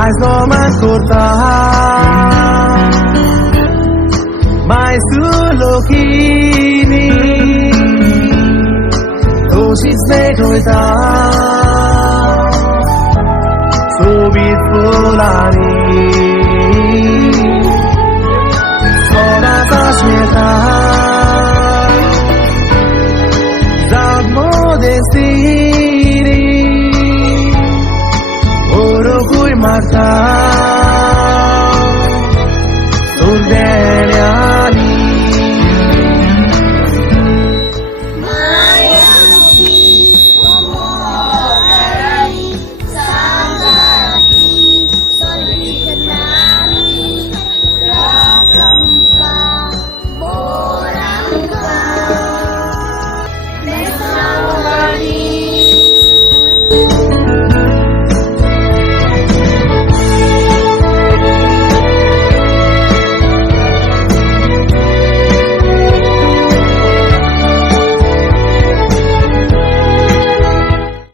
Aizoman kota Mai sulokini Dosis nedoita Sobit polani Sona tasmeta Zagmo destini Oro kui marta Surdeliani